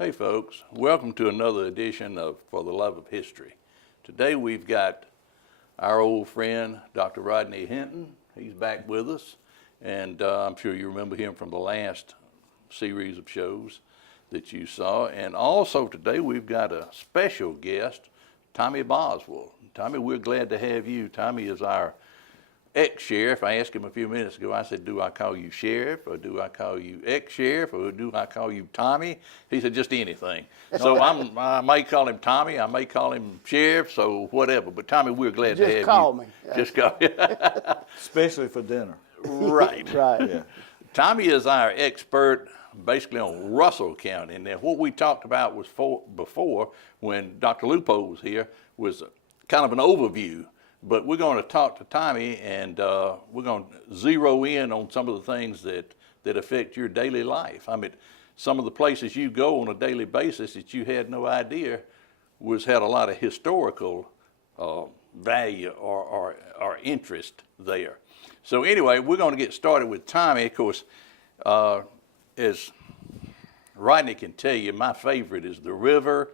Hey folks, welcome to another edition of For the Love of History. Today we've got our old friend, Dr. Rodney Hinton. He's back with us, and I'm sure you remember him from the last series of shows that you saw. And also today we've got a special guest, Tommy Boswell. Tommy, we're glad to have you. Tommy is our ex-sheriff. I asked him a few minutes ago, I said, do I call you sheriff, or do I call you ex-sheriff, or do I call you Tommy? He said, just anything. So I may call him Tommy, I may call him sheriff, so whatever. But Tommy, we're glad to have you. Just call me. Just call me. Especially for dinner. Right. Right. Yeah. Tommy is our expert basically on Russell County. And what we talked about was before, when Dr. Lupo was here, was kind of an overview. But we're going to talk to Tommy, and we're going to zero in on some of the things that affect your daily life. I mean, some of the places you go on a daily basis that you had no idea had a lot of historical value or interest there. So anyway, we're going to get started with Tommy. Of course, as Rodney can tell you, my favorite is the river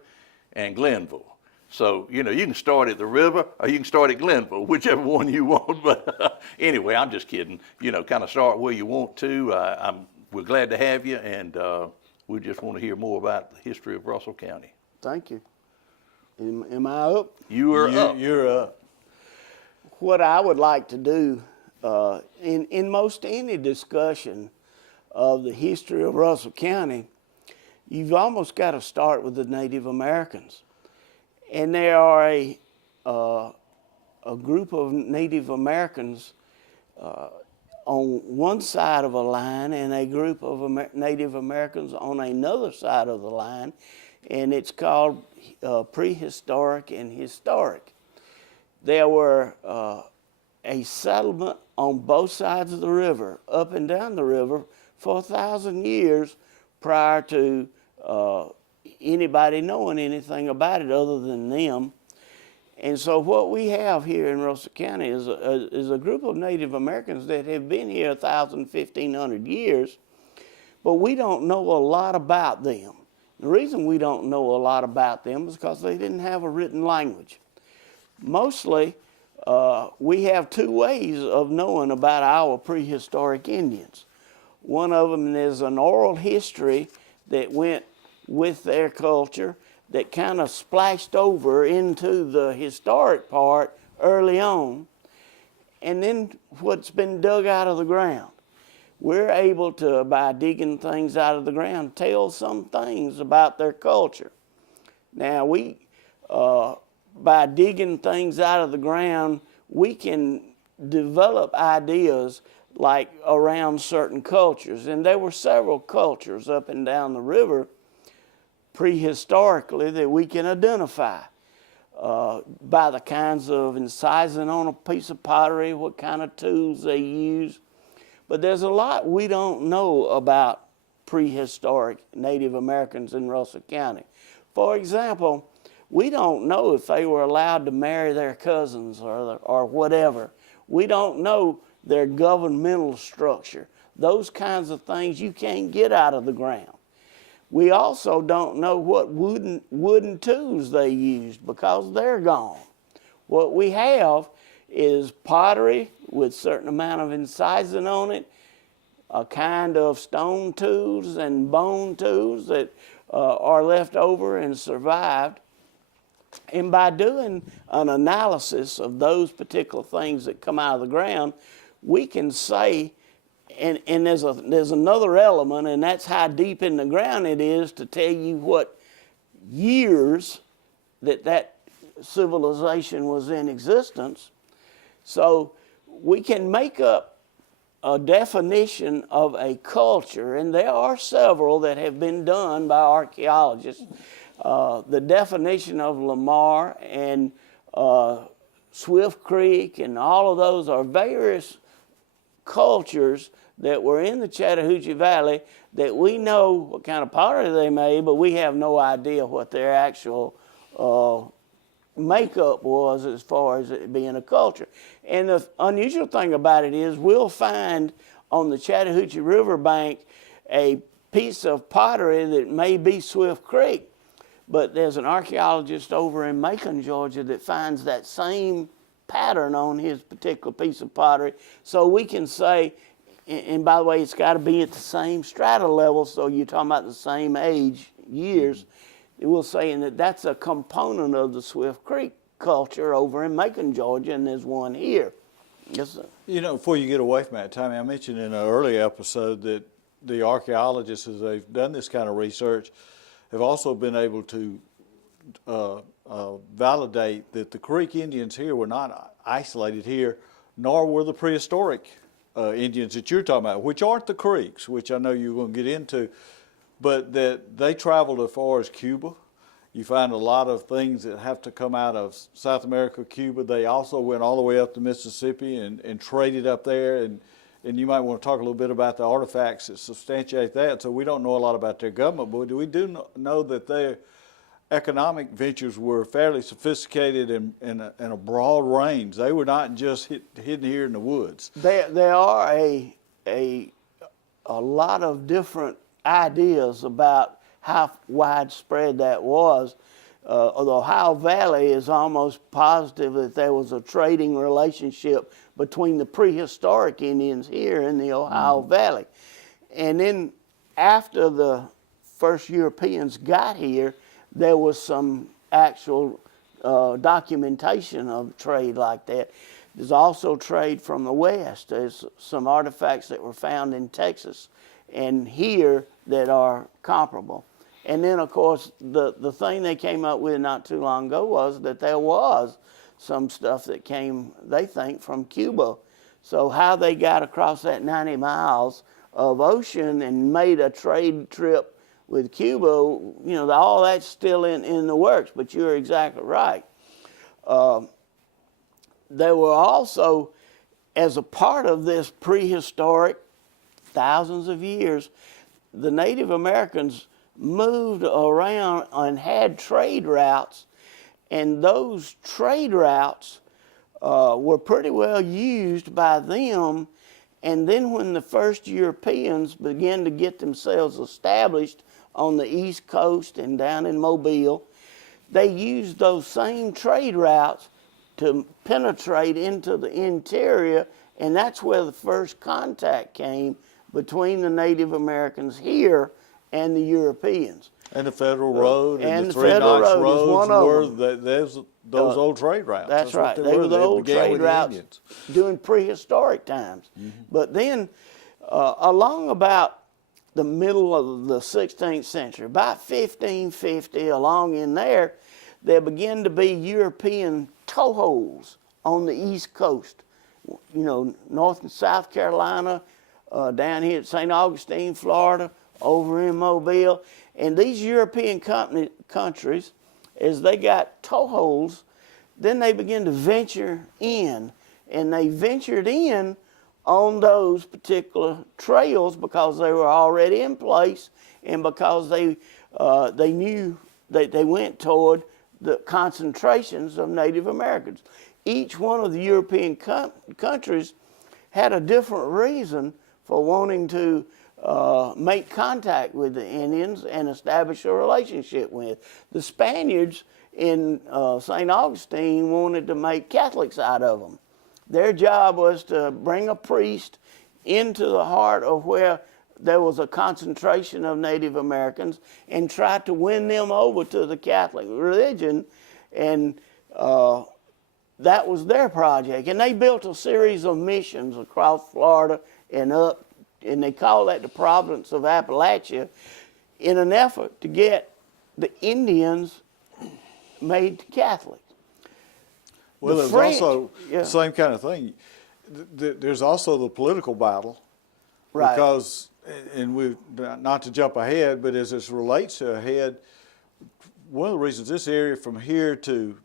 and Glenville. So, you know, you can start at the river or you can start at Glenville, whichever one you want. But anyway, I'm just kidding. You know, kind of start where you want to. We're glad to have you, and we just want to hear more about the history of Russell County. Thank you. Am I up? You are up. You're up. What I would like to do in most any discussion of the history of Russell County, you've almost got to start with the Native Americans. And there are a group of Native Americans on one side of a line and a group of Native Americans on another side of the line, and it's called prehistoric and historic. There were a settlement on both sides of the river, up and down the river, for 1,000 years prior to anybody knowing anything about it other than them. And so what we have here in Russell County is a group of Native Americans that have been here 1,000, 1,500 years, but we don't know a lot about them. The reason we don't know a lot about them is because they didn't have a written language. Mostly, we have two ways of knowing about our prehistoric Indians. One of them is an oral history that went with their culture that kind of splashed over into the historic part early on, and then what's been dug out of the ground. We're able to, by digging things out of the ground, tell some things about their culture. Now by digging things out of the ground, we can develop ideas like around certain cultures, and there were several cultures up and down the river prehistorically that we can identify by the kinds of incising on a piece of pottery, what kind of tools they use. But there's a lot we don't know about prehistoric Native Americans in Russell County. For example, we don't know if they were allowed to marry their cousins or whatever. We don't know their governmental structure. Those kinds of things you can't get out of the ground. We also don't know what wooden tools they used because they're gone. What we have is pottery with a certain amount of incising on it, a kind of stone tools and bone tools that are left over and survived. And by doing an analysis of those particular things that come out of the ground, we can say, and there's another element, and that's how deep in the ground it is to tell you what years that civilization was in existence. So we can make up a definition of a culture, and there are several that have been done by archaeologists. The definition of Lamar and Swift Creek and all of those are various cultures that were in the Chattahoochee Valley that we know what kind of pottery they made, but we have no idea what their actual makeup was as far as it being a culture. And the unusual thing about it is we'll find on the Chattahoochee River bank a piece of pottery that may be Swift Creek, but there's an archaeologist over in Macon, Georgia, that finds that same pattern on his particular piece of pottery. So we can say, and by the way, it's got to be at the same strata level, so you're talking about the same age, years. We're saying that that's a component of the Swift Creek culture over in Macon, Georgia, and there's one here. Yes, sir. You know, before you get away from that, Tommy, I mentioned in an earlier episode that the archaeologists, as they've done this kind of research, have also been able to validate that the Creek Indians here were not isolated here, nor were the prehistoric Indians that you're talking about, which aren't the Creeks, which I know you're going to get into, but that they traveled as far as Cuba. You find a lot of things that have to come out of South America, Cuba. They also went all the way up to Mississippi and traded up there. And you might want to talk a little bit about the artifacts that substantiate that. So we don't know a lot about their government, but we do know that their economic ventures were fairly sophisticated in a broad range. They were not just hidden here in the woods. There are a lot of different ideas about how widespread that was. The Ohio Valley is almost positive that there was a trading relationship between the prehistoric Indians here in the Ohio Valley. And then after the first Europeans got here, there was some actual documentation of trade like that. There's also trade from the West. There's some artifacts that were found in Texas and here that are comparable. And then, of course, the thing they came up with not too long ago was that there was some stuff that came, they think, from Cuba. So how they got across that 90 miles of ocean and made a trade trip with Cuba, you know, all that's still in the works, but you're exactly right. There were also, as a part of this prehistoric, thousands of years, the Native Americans moved around and had trade routes, and those trade routes were pretty well used by them. And then when the first Europeans began to get themselves established on the East Coast and down in Mobile, they used those same trade routes to penetrate into the interior, and that's where the first contact came between the Native Americans here and the Europeans. And the Federal Road and the Three Federal Knox Road is one Roads of were those old trade routes. That's right. What They were the old began trade with the routes Indians. during prehistoric times. But then along about the middle of the 16th century, about 1550, along in there, there began to be European toeholds on the East Coast. You know, North and South Carolina, down here at St. Augustine, Florida, over in Mobile. And these European countries, as they got toeholds, then they began to venture in. And they ventured in on those particular trails because they were already in place and because they knew that they went toward the concentrations of Native Americans. Each one of the European countries had a different reason for wanting to make contact with the Indians and establish a relationship with. The Spaniards in St. Augustine wanted to make Catholics out of them. Their job was to bring a priest into the heart of where there was a concentration of Native Americans and try to win them over to the Catholic religion, and that was their project. And they built a series of missions across Florida and up, and they call that the Province of Appalachia, in an effort to get the Indians made Catholic. Well, there's French, also yeah. the same kind of thing. There's also the political battle. Right. Because, and we, not to jump ahead, but as this relates to ahead, one of the reasons this area from here to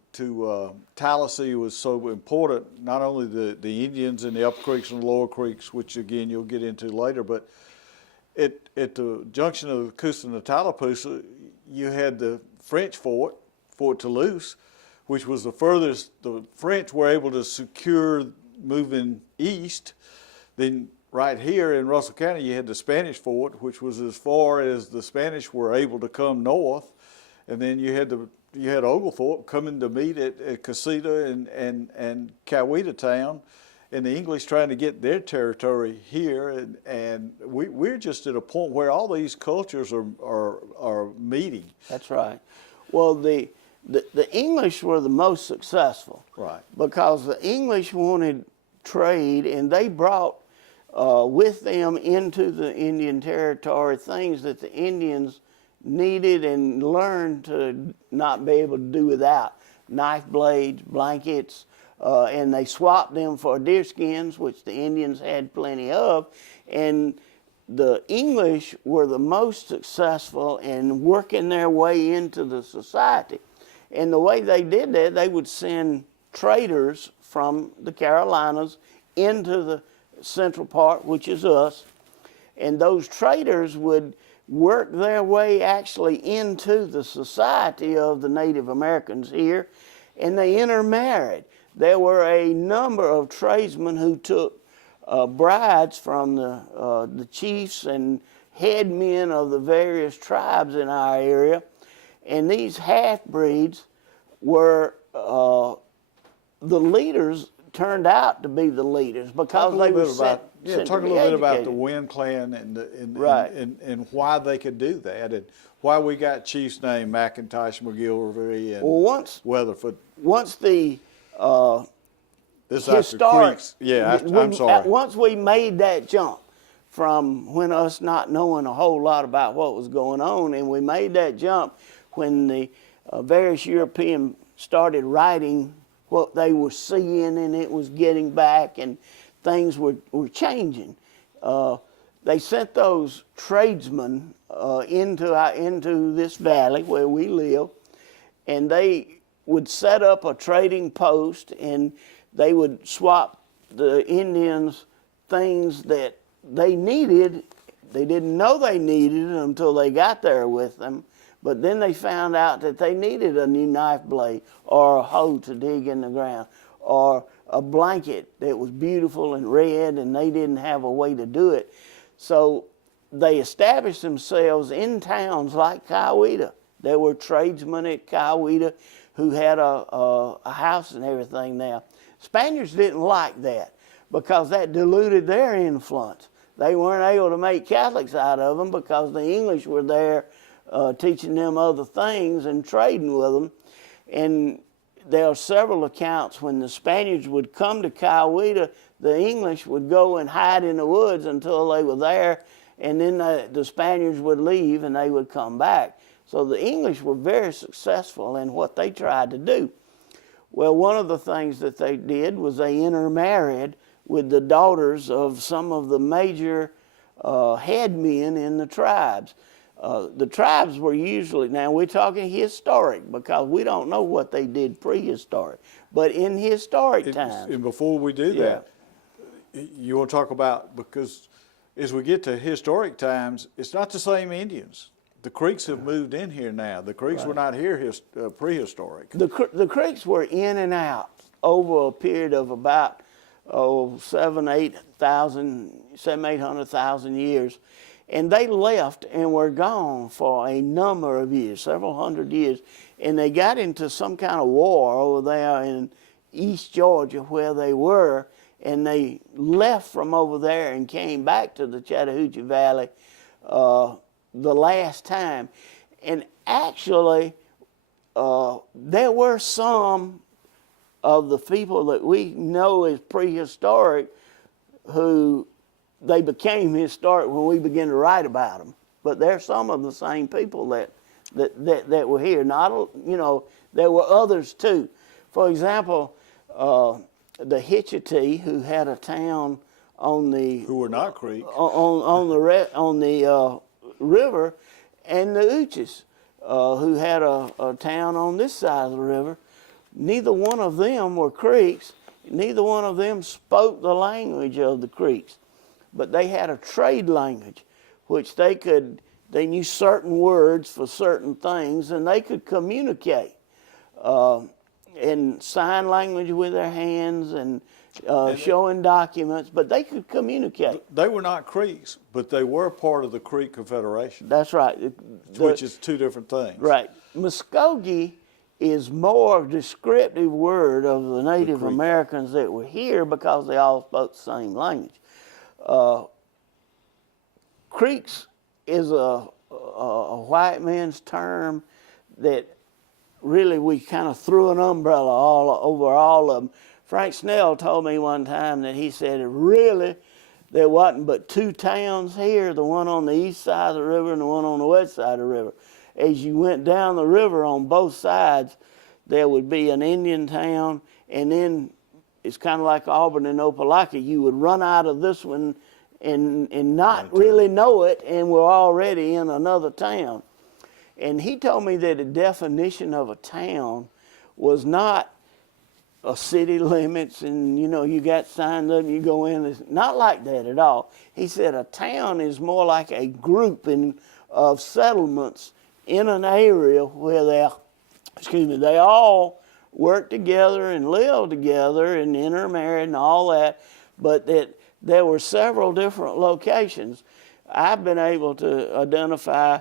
Tallahassee was so important, not only the Indians and the Upper Creeks and the Lower Creeks, which again you'll get into later, but at the junction of the Coosa and the Tallapoosa, you had the French fort, Fort Toulouse, which was the furthest the French were able to secure moving east. Then right here in Russell County, you had the Spanish Fort, which was as far as the Spanish were able to come north, and then you had Oglethorpe coming to meet at Casita and Coweta Town, and the English trying to get their territory here, and we're just at a point where all these cultures are meeting. That's right. Well, the English were the most successful. Right. Because the English wanted trade, and they brought with them into the Indian Territory things that the Indians needed and learned to not be able to do without. Knife blades, blankets, and they swapped them for deer skins, which the Indians had plenty of. And the English were the most successful in working their way into the society. And the way they did that, they would send traders from the Carolinas into the central part, which is us. And those traders would work their way actually into the society of the Native Americans here, and they intermarried. There were a number of tradesmen who took brides from the chiefs and head men of the various tribes in our area, and these half-breeds were the leaders turned out to be the leaders because they were talk a little bit about the Wynn clan Right. and why they could do that, and why we got chiefs named McIntosh, McGilvery, and Weatherford. Once the This is after historic, Creeks. Yeah, I'm sorry. Once we made that jump from when us not knowing a whole lot about what was going on, and we made that jump when the various Europeans started writing what they were seeing, and it was getting back, and things were changing. They sent those tradesmen into this valley where we live, and they would set up a trading post, and they would swap the Indians things that they needed. They didn't know they needed it until they got there with them, but then they found out that they needed a new knife blade or a hoe to dig in the ground or a blanket that was beautiful and red, and they didn't have a way to do it. So they established themselves in towns like Coweta. There were tradesmen at Coweta who had a house and everything now. Spaniards didn't like that because that diluted their influence. They weren't able to make Catholics out of them because the English were there teaching them other things and trading with them. And there are several accounts when the Spaniards would come to Coweta, the English would go and hide in the woods until they were there, and then the Spaniards would leave and they would come back. So the English were very successful in what they tried to do. Well, one of the things that they did was they intermarried with the daughters of some of the major head men in the tribes. The tribes were usually, now we're talking historic because we don't know what they did prehistoric, but in historic times. And before we do that, you want to talk about, because as we get to historic times, it's not the same Indians. The Creeks have moved in here now. The Creeks were not here prehistoric. The Creeks were in and out over a period of about 800,000 years. And they left and were gone for a number of years, several hundred years. And they got into some kind of war over there in East Georgia where they were. And they left from over there and came back to the Chattahoochee Valley the last time. And actually, there were some of the people that we know as prehistoric who they became historic when we began to write about them. But they're some of the same people that were here. Not, there were others too. For example, the Hitchiti, who had a town on the who were not Creek on the river, and the Uchis, who had a town on this side of the river. Neither one of them were Creeks. Neither one of them spoke the language of the Creeks, but they had a trade language, which they knew certain words for certain things, and they could communicate. and sign language with their hands and showing documents, but they could communicate. They were not Creeks, but they were part of the Creek Confederation, That's right. which is two different things. Right. Muskogee is more descriptive word of the Native Creek. Americans that were here because they all spoke the same language. Creeks is a white man's term that really we kind of threw an umbrella all over all of them. Frank Snell told me one time that he said really there wasn't but two towns here, the one on the east side of the river and the one on the west side of the river. As you went down the river on both sides, there would be an Indian town, and then it's kind of like Auburn and Opelika. You would run out of this one and not really know it, and we're already in another town. And he told me that the definition of a town was not a city limits and, you know, you got signs up and you go in. It's not like that at all. He said a town is more like a group of settlements in an area where they all work together and live together and intermarried and all that, but that there were several different locations. I've been able to identify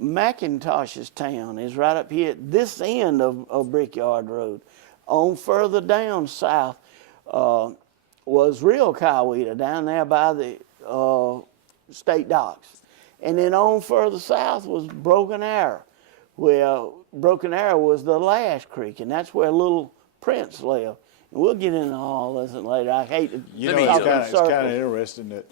McIntosh's town is right up here at this end of Brickyard Road. On further down south was real Coweta, down there by the state docks. And then on further south was Broken Arrow, where Broken Arrow was the last creek, and that's where Little Prince lived. And we'll get into all this later. I hate to You know, talk in it's kind circles. of interesting that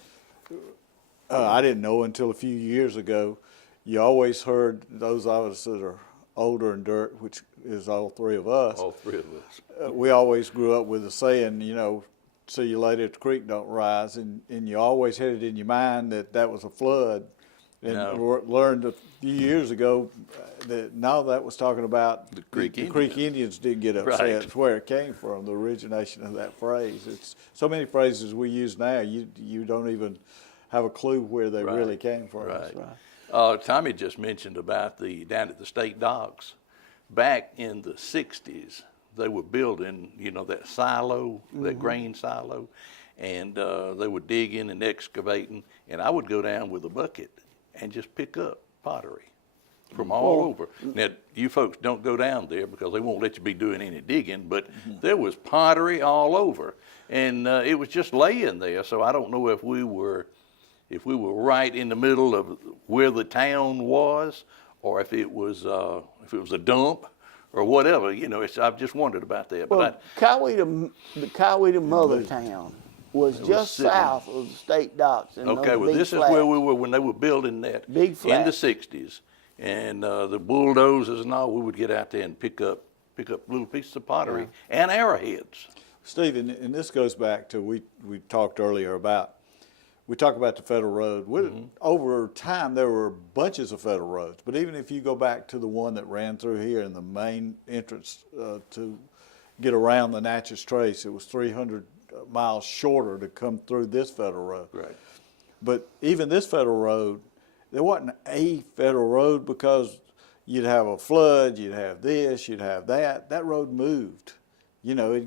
I didn't know until a few years ago. You always heard those of us that are older in dirt, which is all three of us. All three of us. We always grew up with the saying, you know, see you later if the creek don't rise, and you always had it in your mind that was a flood. And No. learned a few years ago that now that was talking about The Creek Indians didn't get upset. Right. It's where it came from, the origination of that phrase. It's so many phrases we use now, you don't even have a clue where they Right. really came from. Right. Tommy just mentioned about down at the state docks. Back in the 60s, they were building, you know, that silo, that grain silo, and they were digging and excavating, and I would go down with a bucket and just pick up pottery from all over. Now, you folks don't go down there because they won't let you be doing any digging, but there was pottery all over, and it was just laying there. So I don't know if we were right in the middle of where the town was, or if it was a dump or whatever. You know, I've just wondered about that. Well, But the Coweta mother town was just sitting- south of the state docks. And okay, those well, big this flats. is where we were when they were building that Big in flat. the 60s. And the bulldozers and all, we would get out there and pick up little pieces of pottery and arrowheads. Steve, and this goes back to we talked earlier about, we talk about the federal road. Over time, there were bunches of federal roads, but even if you go back to the one that ran through here in the main entrance to get around the Natchez Trace, it was 300 miles shorter to come through this federal road. Right. But even this federal road, there wasn't a federal road because you'd have a flood, you'd have this, you'd have that. That road moved. You know, it'd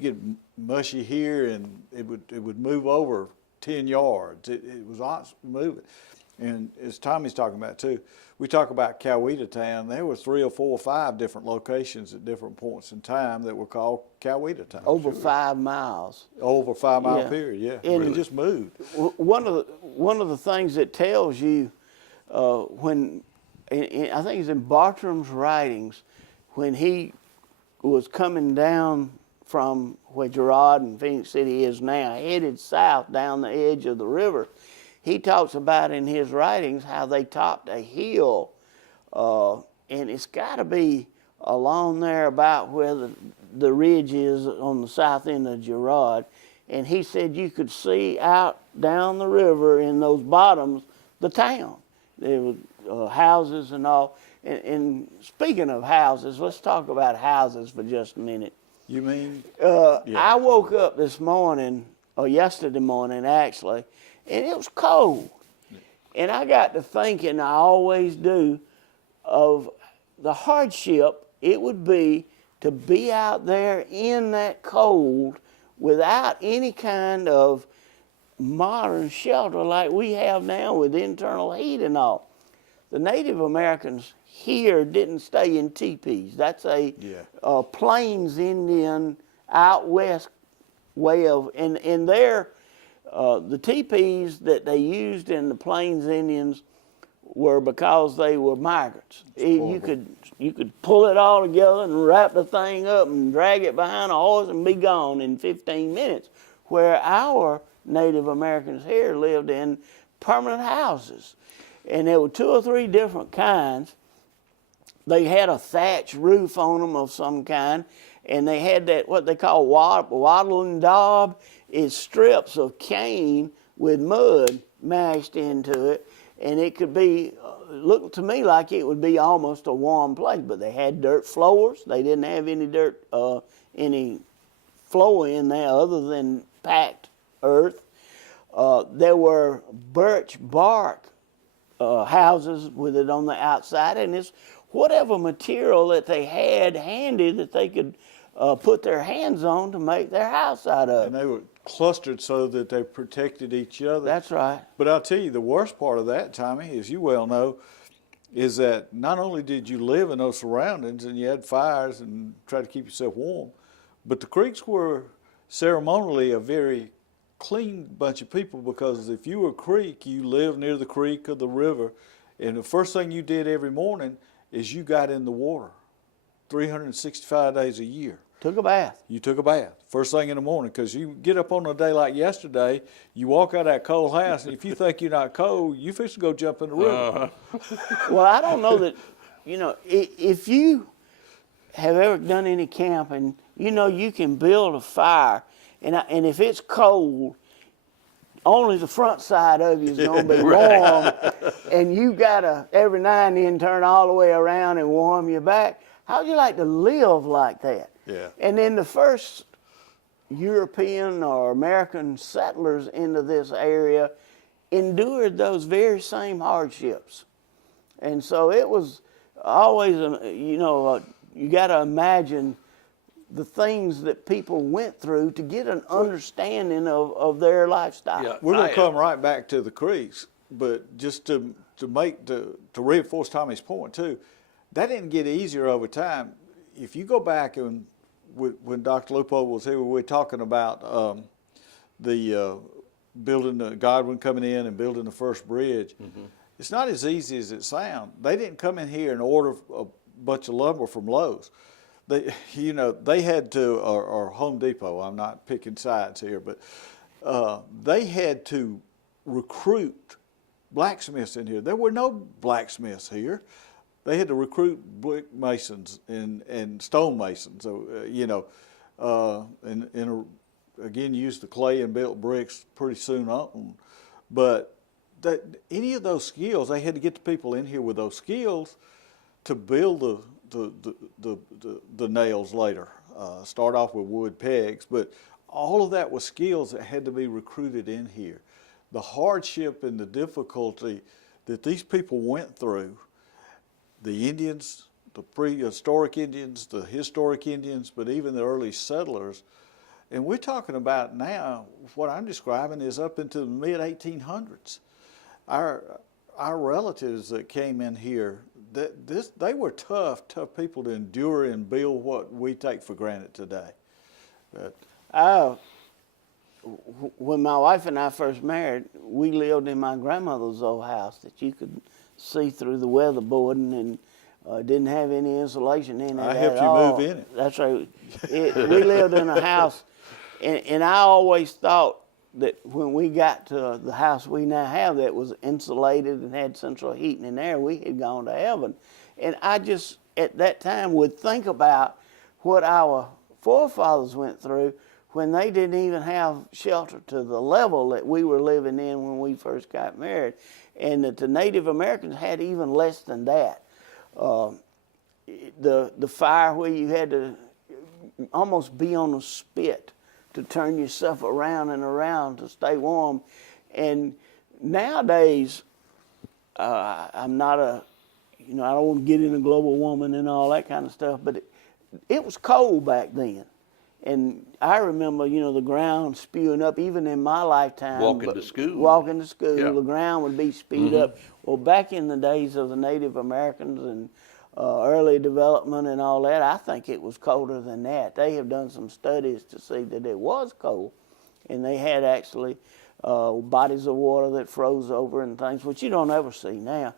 get mushy here, and it would move over 10 yards. It was moving. And as Tommy's talking about too, we talk about Coweta Town. There were 3 or 4 or 5 different locations at different points in time that were called Coweta Town. Over 5 miles. Over a 5 mile Yeah. period, yeah. And It just moved. One of the things that tells you when I think it's in Bartram's writings, when he was coming down from where Girard and Phoenix City is now, headed south down the edge of the river, he talks about in his writings how they topped a hill, and it's got to be along there about where the ridge is on the south end of Girard. And he said you could see out down the river in those bottoms the town. There were houses and all. And speaking of houses, let's talk about houses for just a minute. You mean? I woke up this morning, or yesterday morning actually, and it was cold. And I got to thinking, I always do, of the hardship it would be to be out there in that cold without any kind of modern shelter like we have now with internal heat and all. The Native Americans here didn't stay in teepees. That's a Plains Indian out west way of, and their the teepees that they used in the Plains Indians were because they were migrants. You could pull it all together and wrap the thing up and drag it behind a horse and be gone in 15 minutes, where our Native Americans here lived in permanent houses. And there were 2 or 3 different kinds. They had a thatch roof on them of some kind, and they had that, what they call wattle and daub. It's strips of cane with mud mashed into it, and it could be, looked to me like it would be almost a warm place, but they had dirt floors. They didn't have any dirt, any floor in there other than packed earth. There were birch bark houses with it on the outside, and it's whatever material that they had handy that they could put their hands on to make their house out of. And they were clustered so that they protected each other. That's right. But I'll tell you, the worst part of that, Tommy, as you well know, is that not only did you live in those surroundings and you had fires and try to keep yourself warm, but the Creeks were ceremonially a very clean bunch of people, because if you were a Creek, you lived near the creek or the river, and the first thing you did every morning is you got in the water 365 days a year. Took a bath. You took a bath first thing in the morning, because you get up on a day like yesterday, you walk out of that cold house, and if you think you're not cold, you fix to go jump in the river. Well, I don't know that, if you have ever done any camping, you can build a fire, and if it's cold, only the front side of you is going to be warm, and you got to every now and then turn all the way around and warm your back. How'd you like to live like that? Yeah. And then the first European or American settlers into this area endured those very same hardships. And so it was always, you got to imagine the things that people went through to get an understanding of their lifestyle. Yeah. We're going to come right back to the Creeks, but just to reinforce Tommy's point too, that didn't get easier over time. If you go back and when Dr. Lupo was here, we were talking about the building the Godwin coming in and building the first bridge. Mm-hmm. It's not as easy as it sounds. They didn't come in here and order a bunch of lumber from Lowe's. They had to, or Home Depot. I'm not picking sides here, but they had to recruit blacksmiths in here. There were no blacksmiths here. They had to recruit brick masons and stone masons. So, again, used the clay and built bricks pretty soon on. But any of those skills, they had to get the people in here with those skills to build the nails later. Start off with wood pegs, but all of that was skills that had to be recruited in here. The hardship and the difficulty that these people went through, the Indians, the prehistoric Indians, the historic Indians, but even the early settlers, and we're talking about now, what I'm describing is up into the mid-1800s. Our relatives that came in here, they were tough people to endure and build what we take for granted today. When my wife and I first married, we lived in my grandmother's old house that you could see through the weatherboarding, and didn't have any insulation in it I at helped you all. move in it. That's right. We lived in a house, and I always thought that when we got to the house we now have that was insulated and had central heating and air, we had gone to heaven. And I just, at that time, would think about what our forefathers went through when they didn't even have shelter to the level that we were living in when we first got married, and that the Native Americans had even less than that. The fire where you had to almost be on a spit to turn yourself around and around to stay warm. And nowadays, I'm not I don't want to get into global warming and all that kind of stuff, but it was cold back then. And I remember, the ground spewing up, even in my lifetime. Walking to school. Walking to school, Yeah. the ground would be spewed up. Well, back in the days of the Native Americans and early development and all that, I think it was colder than that. They have done some studies to see that it was cold. And they had actually bodies of water that froze over and things, which you don't ever see now.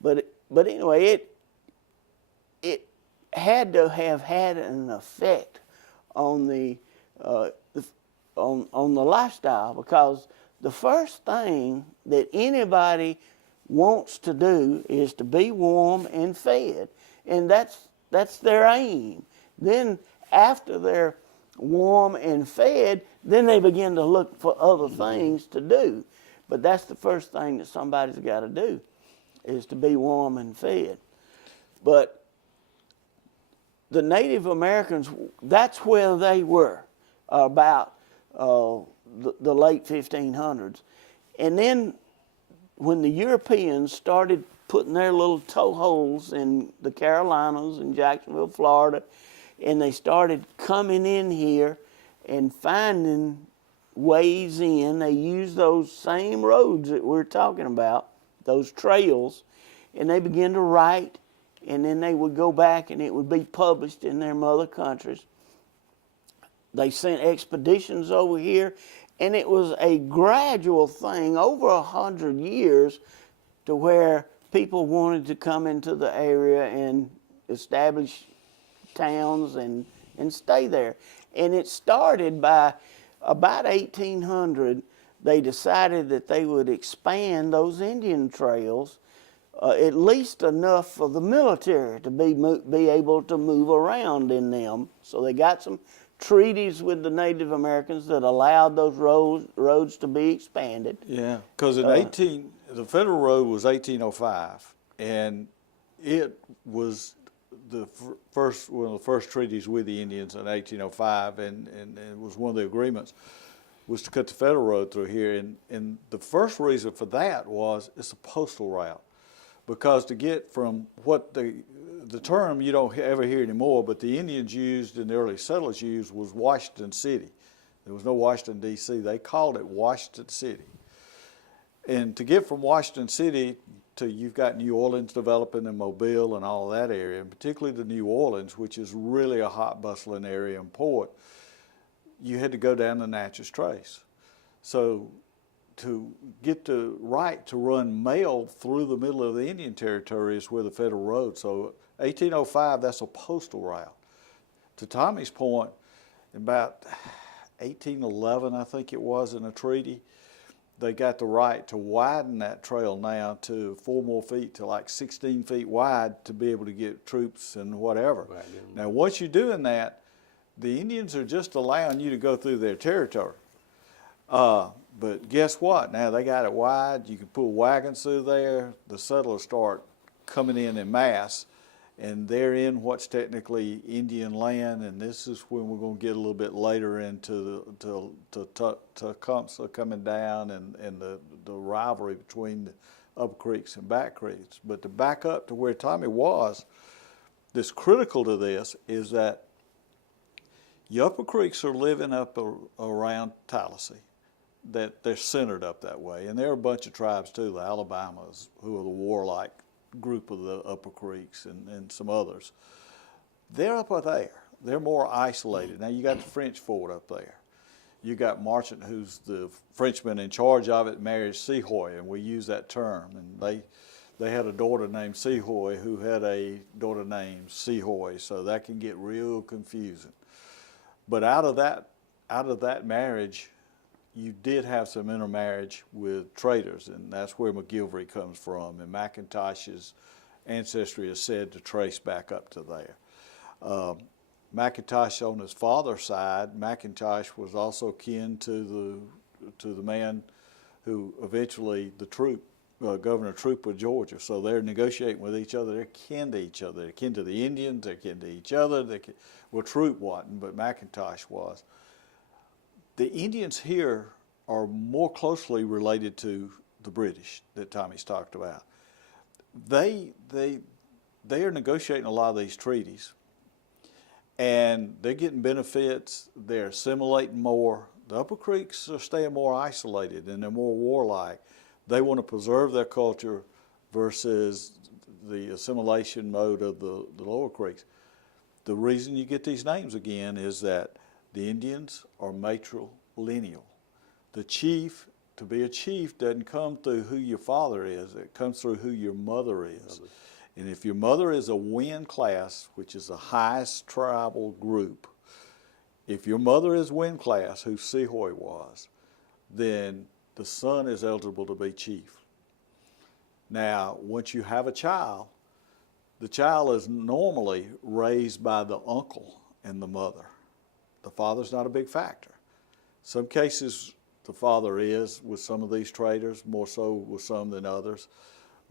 But anyway, it had to have had an effect on the lifestyle, because the first thing that anybody wants to do is to be warm and fed, and that's their aim. Then after they're warm and fed, then they begin to look for other things to do. But that's the first thing that somebody's got to do, is to be warm and fed. But the Native Americans, that's where they were about the late 1500s. And then when the Europeans started putting their little toeholds in the Carolinas and Jacksonville, Florida, and they started coming in here and finding ways in, they used those same roads that we're talking about, those trails, and they began to write, and then they would go back and it would be published in their mother countries. They sent expeditions over here, and it was a gradual thing over 100 years to where people wanted to come into the area and establish towns and stay there. And it started by about 1800. They decided that they would expand those Indian trails at least enough for the military to be able to move around in them. So they got some treaties with the Native Americans that allowed those roads to be expanded. Yeah, because the federal road was 1805, and it was the first one of the first treaties with the Indians in 1805, and it was one of the agreements was to cut the federal road through here. And the first reason for that was it's a postal route, because to get from what the term you don't ever hear anymore, but the Indians used and the early settlers used was Washington City. There was no Washington, D.C. They called it Washington City. And to get from Washington City to, you've got New Orleans developing and Mobile and all that area, and particularly the New Orleans, which is really a hot, bustling area and port, you had to go down the Natchez Trace. So to get the right to run mail through the middle of the Indian Territory is where the federal road. So 1805, that's a postal route. To Tommy's point, about 1811, I think it was, in a treaty, they got the right to widen that trail now to 4 more feet, to like 16 feet wide, to be able to get troops and whatever. Right. Now, once you're doing that, the Indians are just allowing you to go through their territory. But guess what? Now they got it wide. You can pull wagons through there. The settlers start coming in mass, and they're in what's technically Indian land. And this is when we're going to get a little bit later into Tecumseh coming down and the rivalry between the Upper Creeks and Back Creeks. But to back up to where Tommy was, that's critical to this is that the Upper Creeks are living up around Tallahassee. That they're centered up that way, and there are a bunch of tribes too, the Alabamas, who are the warlike group of the Upper Creeks, and some others. They're up there. They're more isolated. Now you got the French fort up there. You got Marchant, who's the Frenchman in charge of it, marries Sehoy, and we use that term. And they had a daughter named Sehoy who had a daughter named Sehoy, so that can get real confusing. But out of that marriage, you did have some intermarriage with traders, and that's where McGilvery comes from, and McIntosh's ancestry is said to trace back up to there. McIntosh, on his father's side, McIntosh was also kin to the man who eventually Governor Troup of Georgia. So they're negotiating with each other. They're kin to each other. They're kin to the Indians. They're kin to each other. Well, Troup wasn't, but McIntosh was. The Indians here are more closely related to the British that Tommy's talked about. They are negotiating a lot of these treaties, and they're getting benefits. They're assimilating more. The Upper Creeks are staying more isolated and they're more warlike. They want to preserve their culture versus the assimilation mode of the Lower Creeks. The reason you get these names again is that the Indians are matrilineal. The chief, to be a chief, doesn't come through who your father is. It comes through who your mother is. And if your mother is a Win class, which is the highest tribal group, if your mother is Win class, who Sehoy was, then the son is eligible to be chief. Now, once you have a child, the child is normally raised by the uncle and the mother. The father's not a big factor. Some cases the father is with some of these traders, more so with some than others.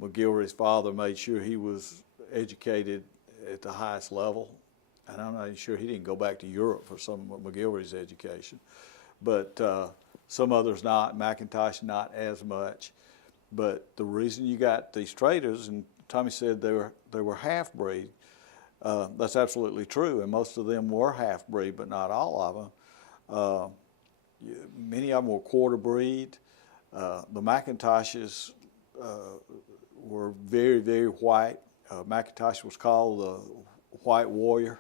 McGilvery's father made sure he was educated at the highest level. And I'm not even sure he didn't go back to Europe for some of McGilvery's education. But some others not, McIntosh not as much. But the reason you got these traders, and Tommy said they were half-breed, that's absolutely true, and most of them were half-breed, but not all of them. Many of them were quarter-breed. The McIntoshes were very, very white. McIntosh was called the White Warrior.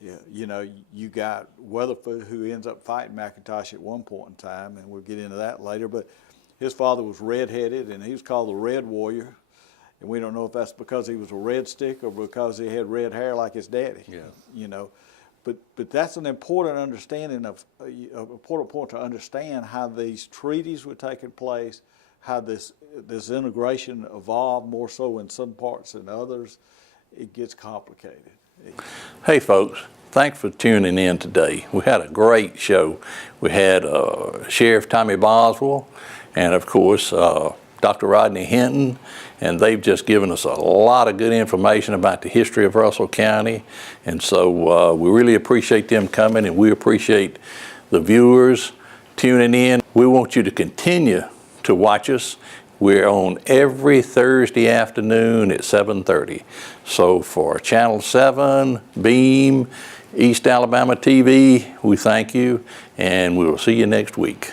Yeah, you know, you got Weatherford, who ends up fighting McIntosh at one point in time, and we'll get into that later, but his father was red-headed, and he was called the Red Warrior. And we don't know if that's because he was a red stick or because he had red hair like his daddy. Yeah. You know, but that's an important understanding of important point to understand how these treaties were taking place, how this integration evolved more so in some parts than others. It gets complicated. Hey folks, thanks for tuning in today. We had a great show. We had Sheriff Tommy Boswell and of course Dr. Rodney Hinton, and they've just given us a lot of good information about the history of Russell County, and so we really appreciate them coming, and we appreciate the viewers tuning in. We want you to continue to watch us. We're on every Thursday afternoon at 7:30. So for Channel 7, Beam, East Alabama TV, we thank you, and we will see you next week.